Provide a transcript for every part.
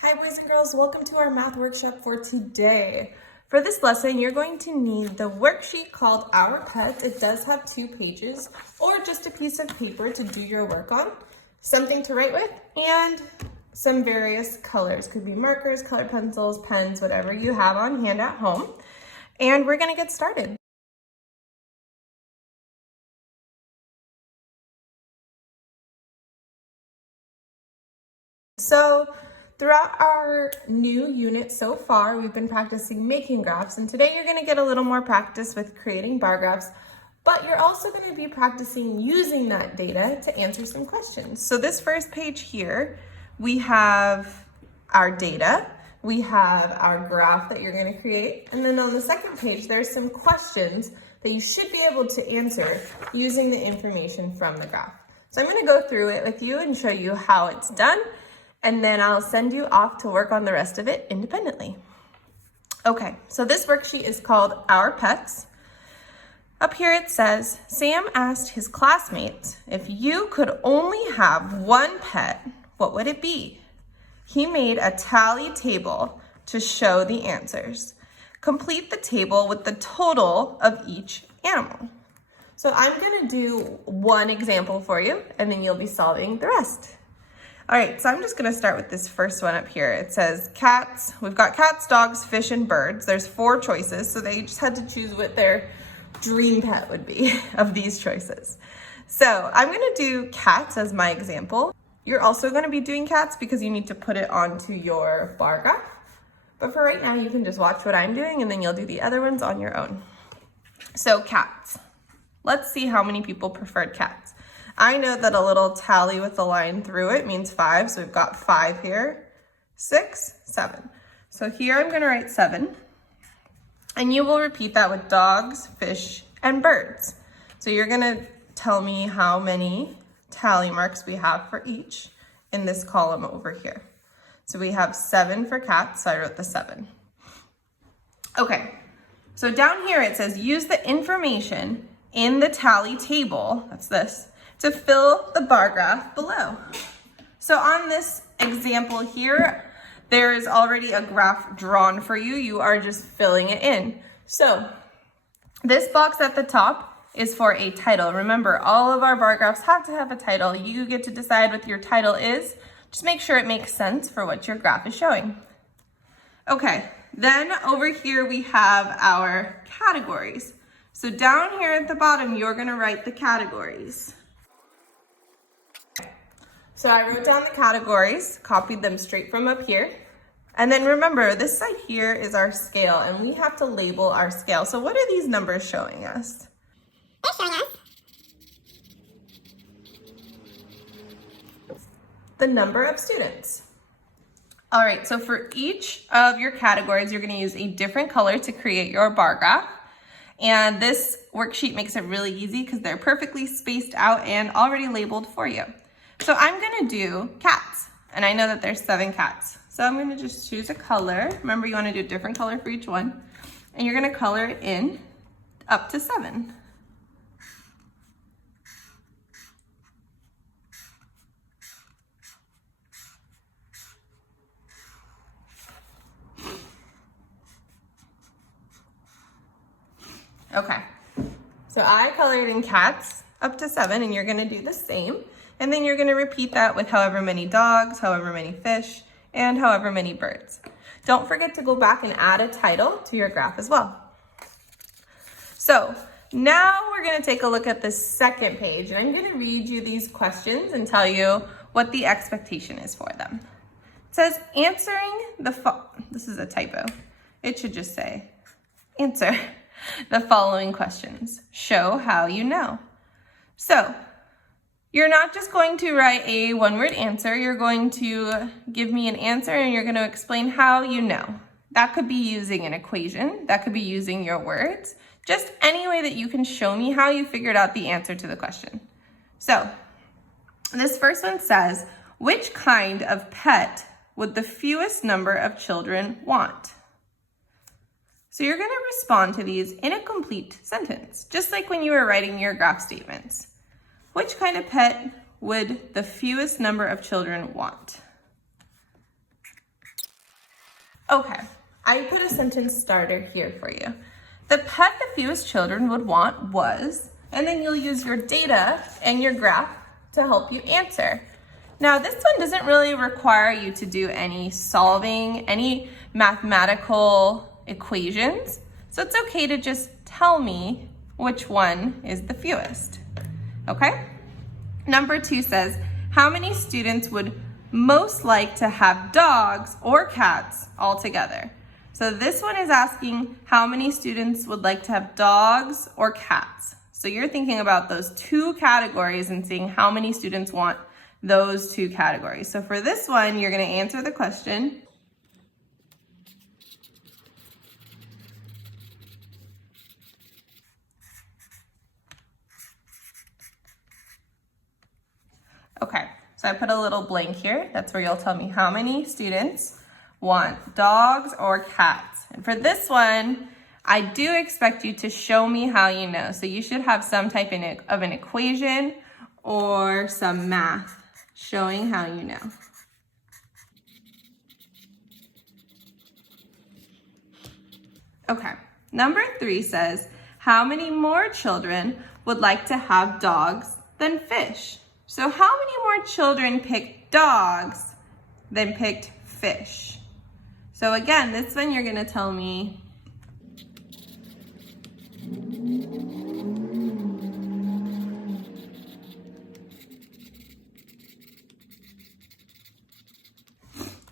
Hi boys and girls, welcome to our math workshop for today. For this lesson, you're going to need the worksheet called Our Pets. It does have 2 pages or just a piece of paper to do your work on, something to write with, and some various colors. Could be markers, colored pencils, pens, whatever you have on hand at home. And we're gonna get started. So throughout our new unit so far, we've been practicing making graphs, and today you're going to get a little more practice with creating bar graphs, but you're also going to be practicing using that data to answer some questions. So this first page here, we have our data, we have our graph that you're going to create, and then on the second page, there's some questions that you should be able to answer using the information from the graph. So I'm going to go through it with you and show you how it's done, and then I'll send you off to work on the rest of it independently. Okay, so this worksheet is called Our Pets. Up here it says, Sam asked his classmates, if you could only have one pet, what would it be? He made a tally table to show the answers. Complete the table with the total of each animal. So I'm gonna do one example for you, and then you'll be solving the rest. All right, so I'm just gonna start with this first one up here. It says cats. We've got cats, dogs, fish, and birds. There's 4 choices, so they just had to choose what their dream pet would be of these choices. So I'm gonna do cats as my example. You're also gonna be doing cats because you need to put it onto your bar graph. But for right now, you can just watch what I'm doing and then you'll do the other ones on your own. So cats. Let's see how many people preferred cats. I know that a little tally with a line through it means 5, so we've got 5 here, 6, 7. So here I'm gonna write 7, and you will repeat that with dogs, fish, and birds. So you're gonna tell me how many tally marks we have for each in this column over here. So we have 7 for cats, so I wrote the 7. Okay, so down here it says use the information in the tally table, that's this, to fill the bar graph below. So on this example here, there is already a graph drawn for you. You are just filling it in. So this box at the top is for a title. Remember, all of our bar graphs have to have a title. You get to decide what your title is. Just make sure it makes sense for what your graph is showing. Okay, then over here we have our categories. So down here at the bottom, you're gonna write the categories. So I wrote down the categories, copied them straight from up here. And then remember, this side here is our scale, and we have to label our scale. So what are these numbers showing us? They're showing us the number of students. All right, so for each of your categories, you're gonna use a different color to create your bar graph. And this worksheet makes it really easy because they're perfectly spaced out and already labeled for you. So I'm gonna do cats, and I know that there's 7 cats. So I'm gonna just choose a color. Remember, you wanna do a different color for each one. And you're gonna color it in up to 7. Okay, so I colored in cats up to 7, and you're gonna do the same. And then you're gonna repeat that with however many dogs, however many fish, and however many birds. Don't forget to go back and add a title to your graph as well. So now we're gonna take a look at the second page, and I'm gonna read you these questions and tell you what the expectation is for them. It says, answering this is a typo. It should just say, answer the following questions. Show how you know. So you're not just going to write a one-word answer. You're going to give me an answer and you're going to explain how you know. That could be using an equation. That could be using your words. Just any way that you can show me how you figured out the answer to the question. So this first one says, which kind of pet would the fewest number of children want? So you're going to respond to these in a complete sentence, just like when you were writing your graph statements. Which kind of pet would the fewest number of children want? Okay, I put a sentence starter here for you. The pet the fewest children would want was, and then you'll use your data and your graph to help you answer. Now, this one doesn't really require you to do any solving, any mathematical equations. So it's okay to just tell me which one is the fewest, okay? Number 2 says, how many students would most like to have dogs or cats all together? So this one is asking how many students would like to have dogs or cats. So you're thinking about those 2 categories and seeing how many students want those 2 categories. So for this one, you're going to answer the question. Okay, so I put a little blank here. That's where you'll tell me how many students want dogs or cats. And for this one, I do expect you to show me how you know. So you should have some type of an equation or some math showing how you know. Okay, number 3 says, how many more children would like to have dogs than fish? So how many more children picked dogs than picked fish? So again, this one you're gonna tell me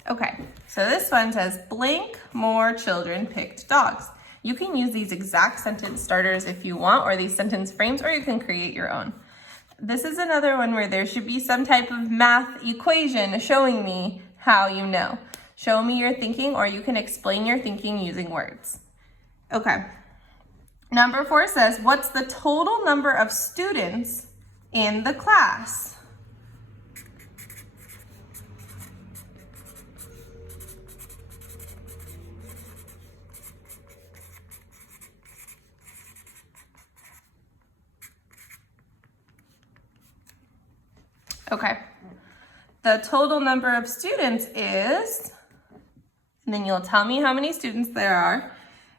okay, so this one says blank more children picked dogs. You can use these exact sentence starters if you want, or these sentence frames, or you can create your own. This is another one where there should be some type of math equation showing me how you know. Show me your thinking, or you can explain your thinking using words. Okay. Number 4 says, what's the total number of students in the class? Okay, the total number of students is, and then you'll tell me how many students there are.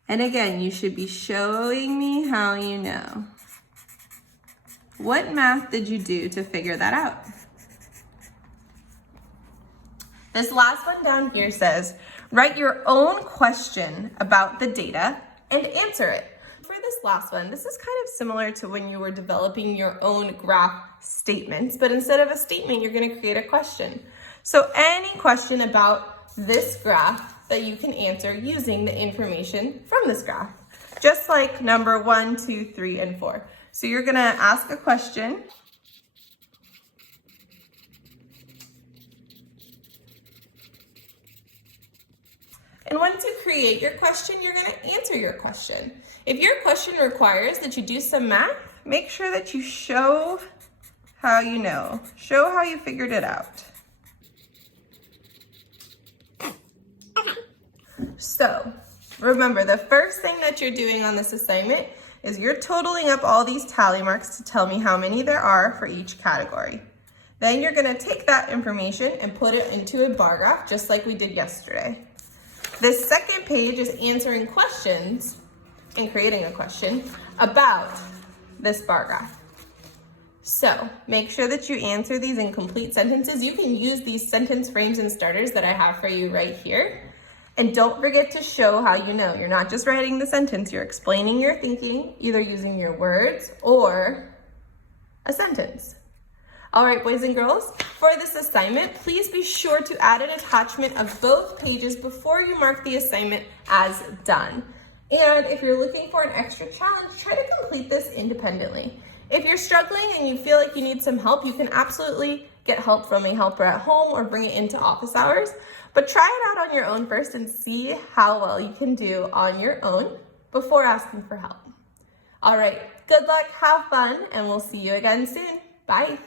And again, you should be showing me how you know. What math did you do to figure that out? This last one down here says, write your own question about the data and answer it. For this last one, this is kind of similar to when you were developing your own graph statements, but instead of a statement, you're going to create a question. So any question about this graph that you can answer using the information from this graph, just like number 1, 2, 3, and 4. So you're going to ask a question. And once you create your question, you're going to answer your question. If your question requires that you do some math, make sure that you show how you know. Show how you figured it out. So, remember, the first thing that you're doing on this assignment is you're totaling up all these tally marks to tell me how many there are for each category. Then you're going to take that information and put it into a bar graph, just like we did yesterday. This second page is answering questions and creating a question about this bar graph. So make sure that you answer these in complete sentences. You can use these sentence frames and starters that I have for you right here. And don't forget to show how you know. You're not just writing the sentence, you're explaining your thinking, either using your words or a sentence. All right, boys and girls, for this assignment, please be sure to add an attachment of both pages before you mark the assignment as done. And if you're looking for an extra challenge, try to complete this independently. If you're struggling and you feel like you need some help, you can absolutely get help from a helper at home or bring it into office hours. But try it out on your own first and see how well you can do on your own before asking for help. All right, good luck, have fun, and we'll see you again soon. Bye.